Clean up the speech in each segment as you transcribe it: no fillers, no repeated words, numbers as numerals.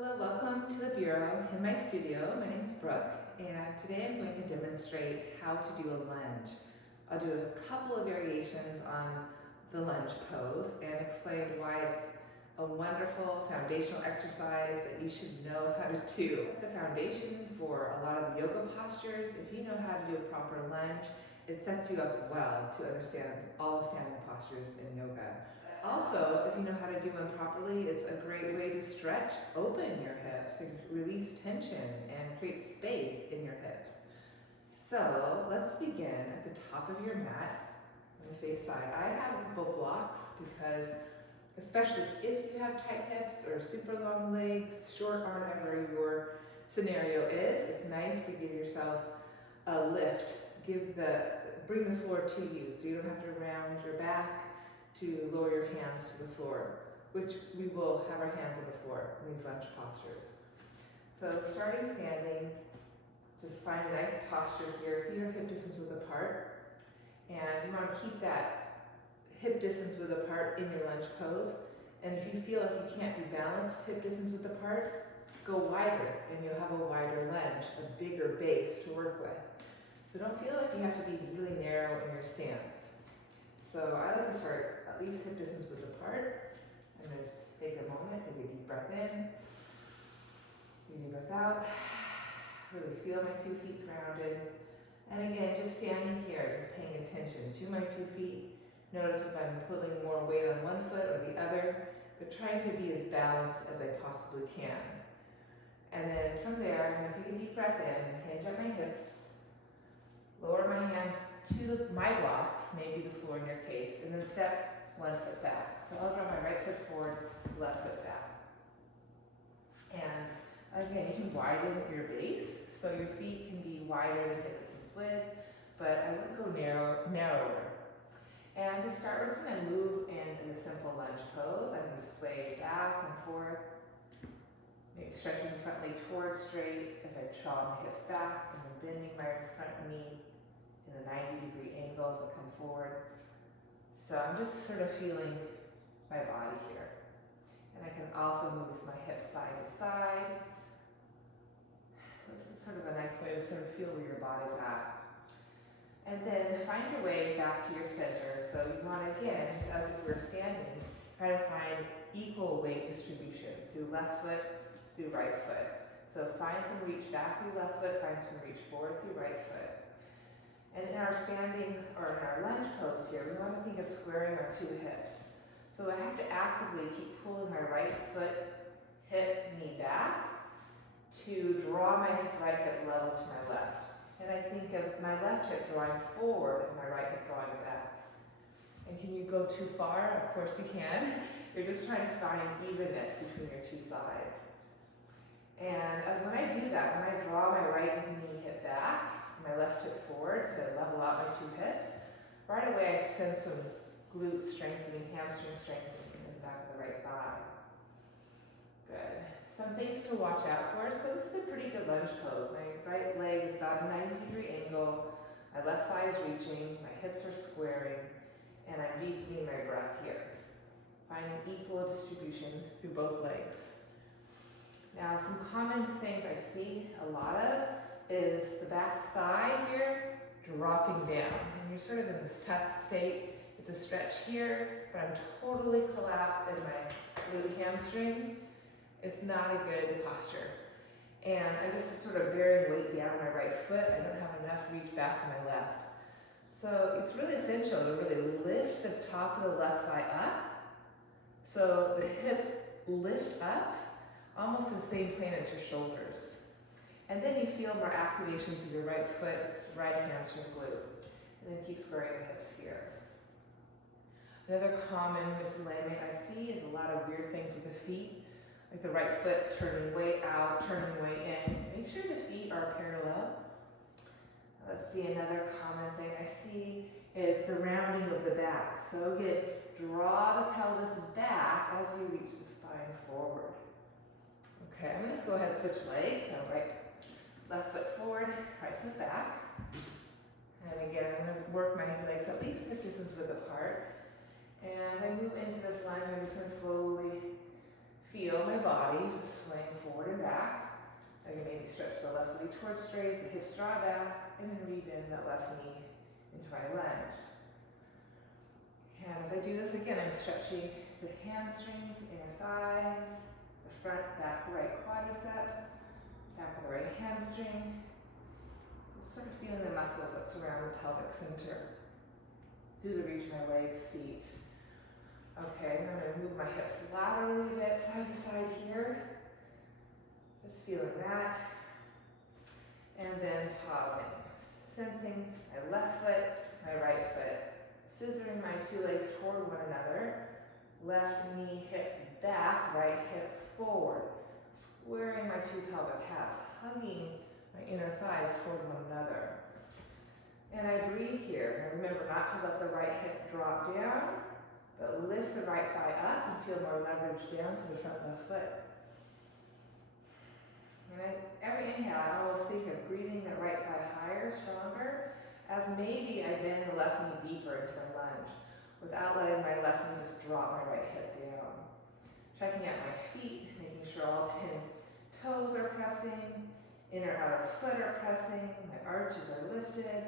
Hello, welcome to the Bureau in my studio. My name is Brooke, and today I'm going to demonstrate how to do a lunge. I'll do a couple of variations on the lunge pose and explain why it's a wonderful foundational exercise that you should know how to do. It's the foundation for a lot of the yoga postures. If you know how to do a proper lunge, it sets you up well to understand all the standing postures in yoga. Also, if you know how to do them properly, it's a great way to stretch open your hips and release tension and create space in your hips. So let's begin at the top of your mat on the face side. I have a couple blocks because especially if you have tight hips or super long legs, short arm, whatever your scenario is, it's nice to give yourself a lift. Bring the floor to you so you don't have to round your back to lower your hands to the floor, which we will have our hands on the floor in these lunge postures. So starting standing, just find a nice posture here. Feet are hip distance width apart, and you want to keep that hip distance width apart in your lunge pose. And if you feel like you can't be balanced hip distance width apart, go wider and you'll have a wider lunge, a bigger base to work with. So don't feel like you have to be really narrow in your stance. So I like to start at least hip distance width apart, and just take a moment, take a deep breath in, deep breath out, really feel my 2 feet grounded. And again, just standing here, just paying attention to my 2 feet. Notice if I'm putting more weight on one foot or the other, but trying to be as balanced as I possibly can. And then from there, I'm gonna take a deep breath in, hinge at my hips, lower my hands to my blocks, maybe the floor in your case, and then step 1 foot back. So I'll draw my right foot forward, left foot back. And again, you can widen your base, so your feet can be wider than hip distance width, but I wouldn't go narrower. And to start, we're just gonna move in a simple lunge pose. I'm gonna sway back and forth, maybe stretching the front leg towards straight as I draw my hips back, and then bending my front knee in a 90-degree angle as I come forward. So I'm just sort of feeling my body here. And I can also move my hips side to side. So this is sort of a nice way to sort of feel where your body's at. And then find your way back to your center. So you want to, again, just as if we were standing, try to find equal weight distribution through left foot, through right foot. So find some reach back through left foot, find some reach forward through right foot. And in our standing, or in our lunge pose here, we want to think of squaring our 2 hips. So I have to actively keep pulling my right foot, hip, knee back to draw my right hip level to my left. And I think of my left hip drawing forward as my right hip drawing back. And can you go too far? Of course you can. You're just trying to find evenness between your 2 sides. And when I do that, when I draw my right knee hip back, my left hip forward to level out my 2 hips, right away I sense some glute strengthening, hamstring strengthening in the back of the right thigh. Good. Some things to watch out for. So this is a pretty good lunge pose. My right leg is about a 90-degree angle, my left thigh is reaching, my hips are squaring, and I'm deepening my breath here. Finding equal distribution through both legs. Now, some common things I see a lot of is the back thigh here dropping down. And you're sort of in this tough state. It's a stretch here, but I'm totally collapsed in my glute hamstring. It's not a good posture. And I'm just sort of bearing weight down on my right foot. I don't have enough reach back on my left. So it's really essential to really lift the top of the left thigh up. So the hips lift up, almost the same plane as your shoulders. And then you feel more activation through your right foot, right hamstring glute. And then keep squaring the hips here. Another common misalignment I see is a lot of weird things with the feet, like the right foot turning way out, turning way in. Make sure the feet are parallel. Let's see, another common thing I see is the rounding of the back. So again, draw the pelvis back as you reach the spine forward. Okay, I'm going to go ahead and switch legs. So left foot forward, right foot back. And again, I'm going to work my legs at least hip distance width apart. And I move into this lunge. I'm just going to slowly feel my body just swaying forward. belly towards straight, the hips draw back, and then rebend that left knee into my lunge. And as I do this again, I'm stretching the hamstrings, inner thighs, the front, back, right quadricep, back of the right hamstring. So sort of feeling the muscles that surround the pelvic center. Through the reach of my legs, feet. Okay, I'm going to move my hips laterally a bit, side to side here. Just feeling that. And then pausing, sensing my left foot, my right foot, scissoring my two legs toward one another. Left knee, hip back, right hip forward. Squaring my two pelvic halves, hugging my inner thighs toward one another. And I breathe here. And remember not to let the right hip drop down, but lift the right thigh up and feel more leverage down to the front left foot. And every inhale, I almost think of breathing that right thigh higher, stronger, as maybe I bend the left knee deeper into my lunge, without letting my left knee just drop my right hip down. Checking out my feet, making sure all 10 toes are pressing, inner outer foot are pressing, my arches are lifted.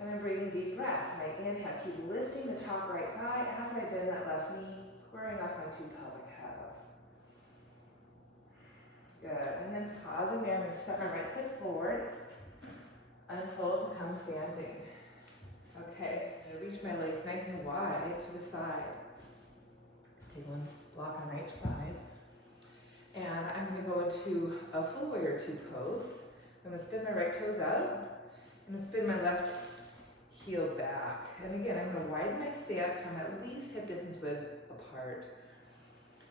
And I'm breathing deep breaths. And I inhale, keep lifting the top right thigh as I bend that left knee, squaring off my two pelvic halves. Good. And then pausing there, I'm going to step my right foot forward, unfold to come standing. Okay, I reach my legs nice and wide to the side. Take one block on each side. And I'm going to go into a full warrior two pose. I'm going to spin my right toes out. I'm going to spin my left heel back. And again, I'm going to widen my stance so I'm at least hip distance width apart.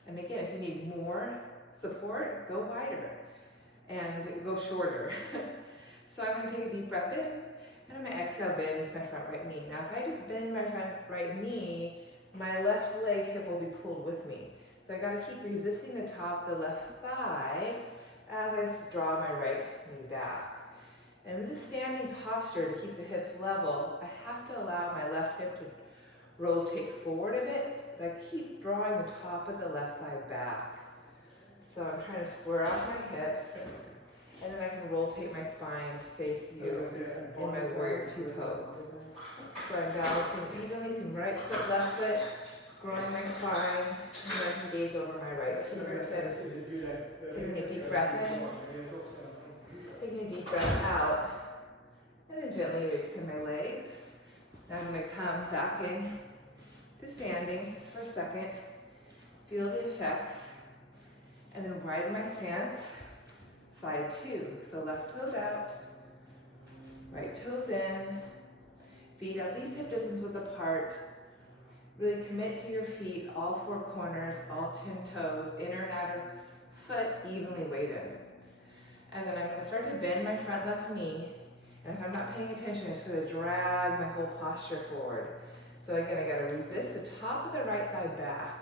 And again, if you need more support, go wider and go shorter. So I'm going to take a deep breath in, and I'm going to exhale, bend my front right knee. Now if I just bend my front right knee, my left leg hip will be pulled with me. So I got to keep resisting the top of the left thigh as I draw my right knee back. And with this standing posture to keep the hips level, I have to allow my left hip to rotate forward a bit, but I keep drawing the top of the left thigh back. So I'm trying to square out my hips, and then I can rotate my spine to face you in my warrior two pose. So I'm balancing evenly through right foot, left foot, growing my spine, and then I can gaze over my right fingertips. Taking a deep breath in, taking a deep breath out, and then gently releasing my legs. Now I'm going to come back in to standing just for a second, feel the effects, and then widen my stance, side two. So left toes out, right toes in, feet at least hip distance width apart. Really commit to your feet, all four corners, all 10 toes, inner and outer foot evenly weighted. And then I'm going to start to bend my front left knee, and if I'm not paying attention, I'm just going to drag my whole posture forward. So again, I got to resist the top of the right thigh back.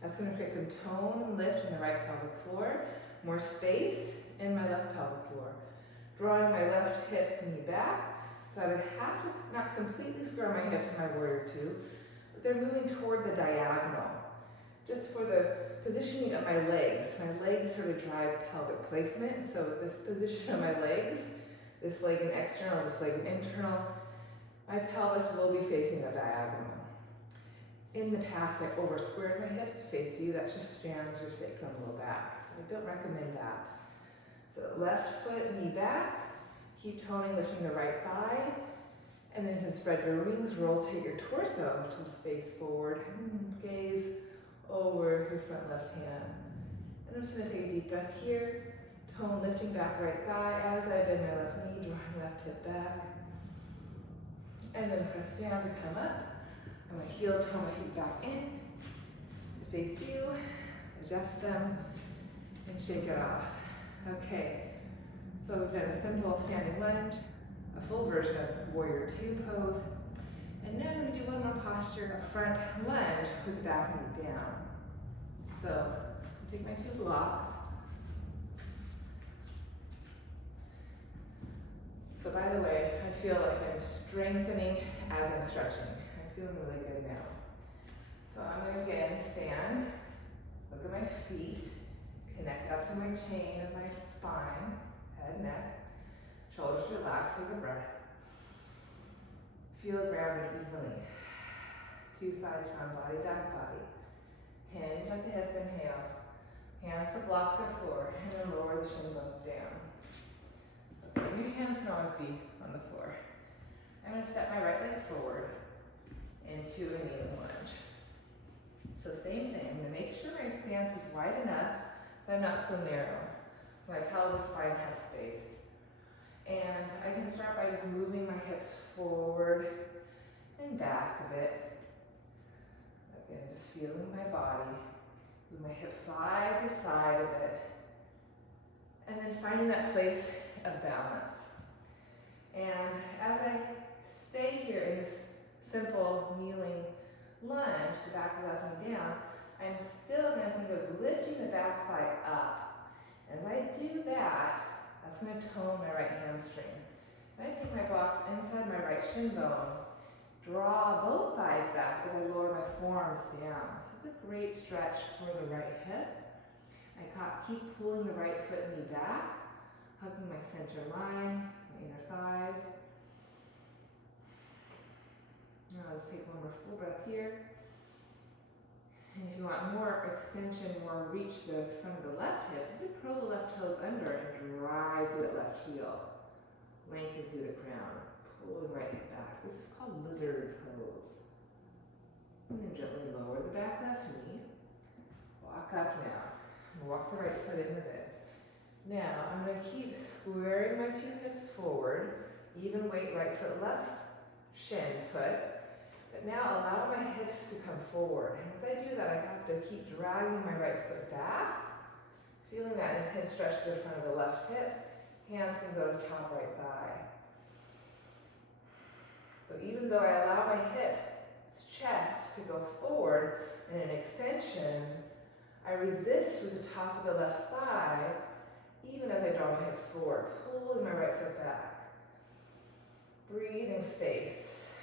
That's going to create some tone and lift in the right pelvic floor, more space in my left pelvic floor. Drawing my left hip knee back, so I would have to not completely square my hips in my warrior two, but they're moving toward the diagonal. Just for the positioning of my legs. My legs sort of drive pelvic placement, so this position of my legs, this leg an external, this leg an internal, my pelvis will be facing the diagonal. In the past, I over squared my hips to face you. That just jams your sacrum low back, so I don't recommend that. So left foot, knee back, keep toning, lifting the right thigh, and then you can spread your wings, rotate your torso to face forward, and gaze over your front left hand. And I'm just going to take a deep breath here, tone lifting back right thigh as I bend my left knee, drawing left hip back, and then press down to come up. I'm going to heel toe my feet back in, to face you, adjust them, and shake it off. Okay, so we've done a simple standing lunge, a full version of warrior two pose, and now I'm going to do one more posture, a front lunge with the back knee down. So take my two blocks. So by the way, I feel like I'm strengthening as I'm stretching. I'm feeling really good now. So I'm going to again stand, look at my feet, connect up to my chain of my spine, the neck. Shoulders relaxed, take a breath. Feel grounded evenly. Two sides, front body, back body. Hinge at the hips, inhale. Hands to blocks or floor, and then lower the shin bones down. Okay, and your hands can always be on the floor. I'm going to step my right leg forward into a kneeling lunge. So same thing, I'm going to make sure my stance is wide enough so I'm not so narrow. So my pelvis spine has space. And I can start by just moving my hips forward and back a bit. Again, just feeling my body. Move my hips side to side a bit. And then finding that place of balance. And as I stay here in this simple kneeling lunge, the back of the left knee down, I'm still going to think of lifting the back thigh up. And as I do that, that's going to tone my right hamstring. Then I take my blocks inside my right shin bone, draw both thighs back as I lower my forearms down. This is a great stretch for the right hip. I keep pulling the right foot knee back, hugging my center line, my inner thighs. Now let's take one more full breath here. And if you want more extension, more reach the front of the left hip, you can curl the left toes under and drive through that left heel. Lengthen through the crown, pulling right hip back. This is called lizard pose. And then gently lower the back left knee. Walk up now. Walk the right foot in with it. Now I'm going to keep squaring my two hips forward. Even weight right foot, left shin foot. But now allow my hips to come forward. And as I do that, I have to keep dragging my right foot back. Feeling that intense stretch to the front of the left hip. Hands can go to the top right thigh. So even though I allow my hips, chest to go forward in an extension, I resist with the top of the left thigh, even as I draw my hips forward, pulling my right foot back. Breathing space.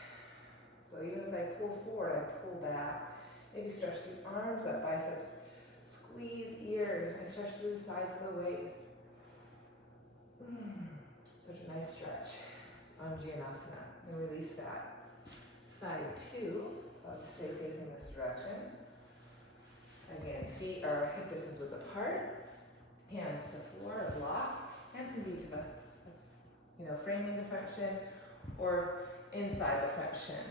So even as I pull forward, I pull back. Maybe stretch the arms up, biceps, squeeze ears, and stretch through the sides of the waist. Such a nice stretch. It's Lunge. And release that. Side two. So I'll stay facing this direction. Again, feet are hip distance width apart. Hands to floor or block. Hands can be to the, framing the front shin or inside the front shin.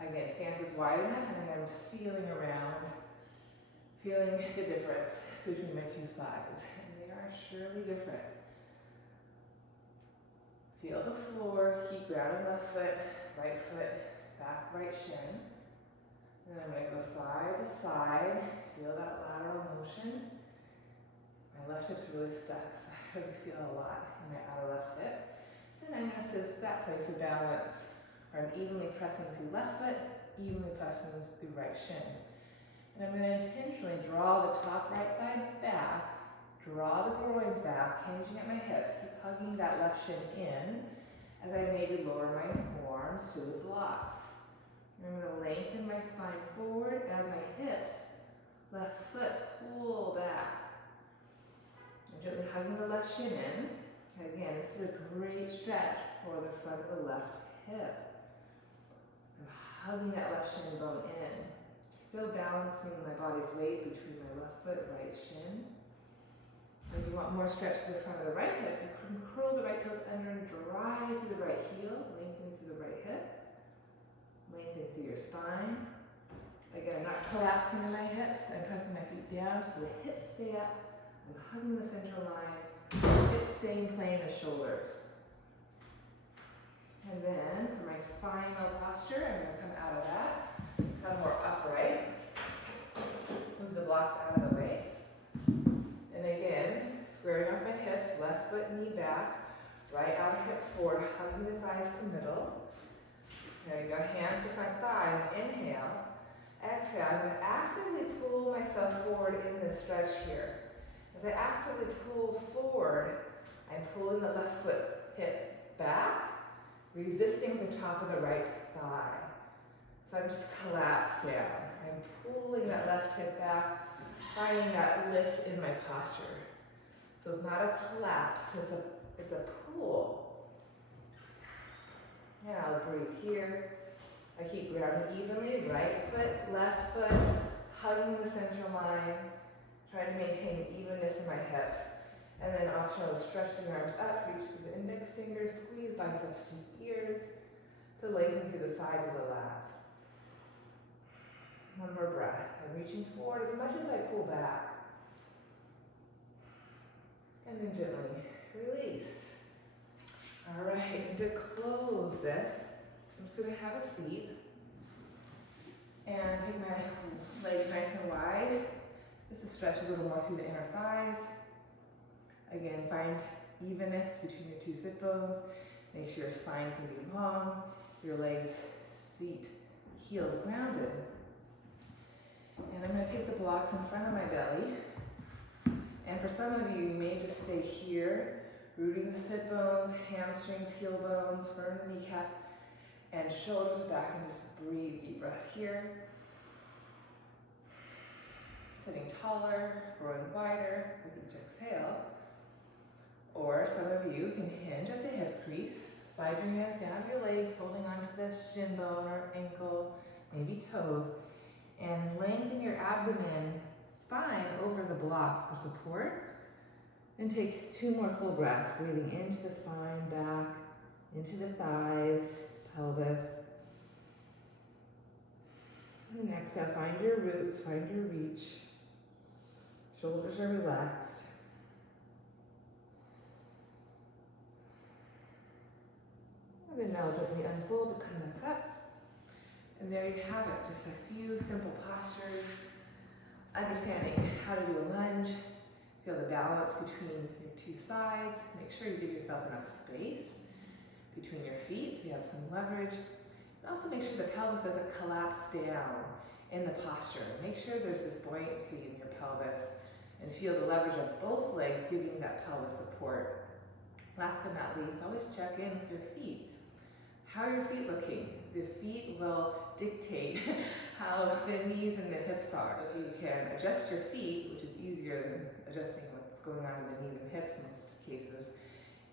Again, stance is wide enough, and I'm just feeling around, feeling the difference between my two sides. And they are surely different. Feel the floor, keep grounding left foot, back right shin. And then I'm going to go side to side, feel that lateral motion. My left hip's really stuck, so I really feel a lot in my outer left hip. Then I'm going to assist that place of balance, where I'm evenly pressing through left foot, evenly pressing through right shin. And I'm going to intentionally draw the top right thigh back, draw the groins back, hinging at my hips, keep hugging that left shin in as I maybe lower my forearms to the blocks. And I'm going to lengthen my spine forward as my hips, left foot, pull back. I'm gently hugging the left shin in. And again, this is a great stretch for the front of the left hip. I'm hugging that left shin bone in, still balancing my body's weight between my left foot and right shin. If you want more stretch to the front of the right hip, you can curl the right toes under and drive through the right heel, lengthening through the right hip, lengthening through your spine. Again, I'm not collapsing in my hips, I'm pressing my feet down so the hips stay up. I'm hugging the center line, hips staying plane as shoulders. And then for my final posture, I'm going to come out of that, come more upright, move the blocks out of the way. And again, squaring off my hips, left foot, knee back, right outer hip forward, hugging the thighs to middle. There you go, hands to front thigh, inhale. Exhale, I'm going to actively pull myself forward in this stretch here. As I actively pull forward, I'm pulling the left foot hip back, resisting the top of the right thigh. So I'm just collapsed down. I'm pulling that left hip back, finding that lift in my posture. So it's not a collapse, it's a pull. And I'll breathe here. I keep grounding evenly, right foot, left foot, hugging the central line, trying to maintain evenness in my hips. And then optional, stretch the arms up, reach through the index fingers, squeeze biceps to ears, to lengthen through the sides of the lats. One more breath. I'm reaching forward as much as I pull back. And then gently release. All right, and to close this, I'm just gonna have a seat and take my legs nice and wide, just to stretch a little more through the inner thighs. Again, find evenness between your two sit bones. Make sure your spine can be long, your legs, seat, heels grounded. And I'm gonna take the blocks in front of my belly. And for some of you, you may just stay here, rooting the sit bones, hamstrings, heel bones, firm the kneecap, and shoulders back, and just breathe. Deep breaths here. Sitting taller, growing wider with each exhale. Or some of you can hinge at the hip crease, slide your hands down your legs, holding onto the shin bone or ankle, maybe toes, and lengthen your abdomen, spine over the blocks for support. And take 2 more full breaths, breathing into the spine, back, into the thighs, pelvis. And exhale, find your roots, find your reach. Shoulders are relaxed. And then now gently unfold to come back up. And there you have it, just a few simple postures. Understanding how to do a lunge. Feel the balance between your two sides. Make sure you give yourself enough space between your feet so you have some leverage. And also make sure the pelvis doesn't collapse down in the posture. Make sure there's this buoyancy in your pelvis and feel the leverage of both legs giving that pelvis support. Last but not least, always check in with your feet. How are your feet looking? The feet will dictate how the knees and the hips are. If you can adjust your feet, which is easier than adjusting what's going on in the knees and hips in most cases,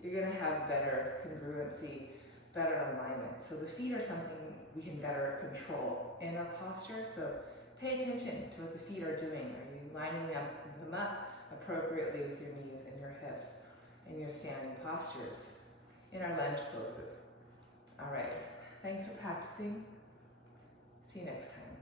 you're gonna have better congruency, better alignment. So the feet are something we can better control in our posture. So pay attention to what the feet are doing. Are you lining them up appropriately with your knees and your hips in your standing postures in our lunge poses? All right, thanks for practicing. See you next time.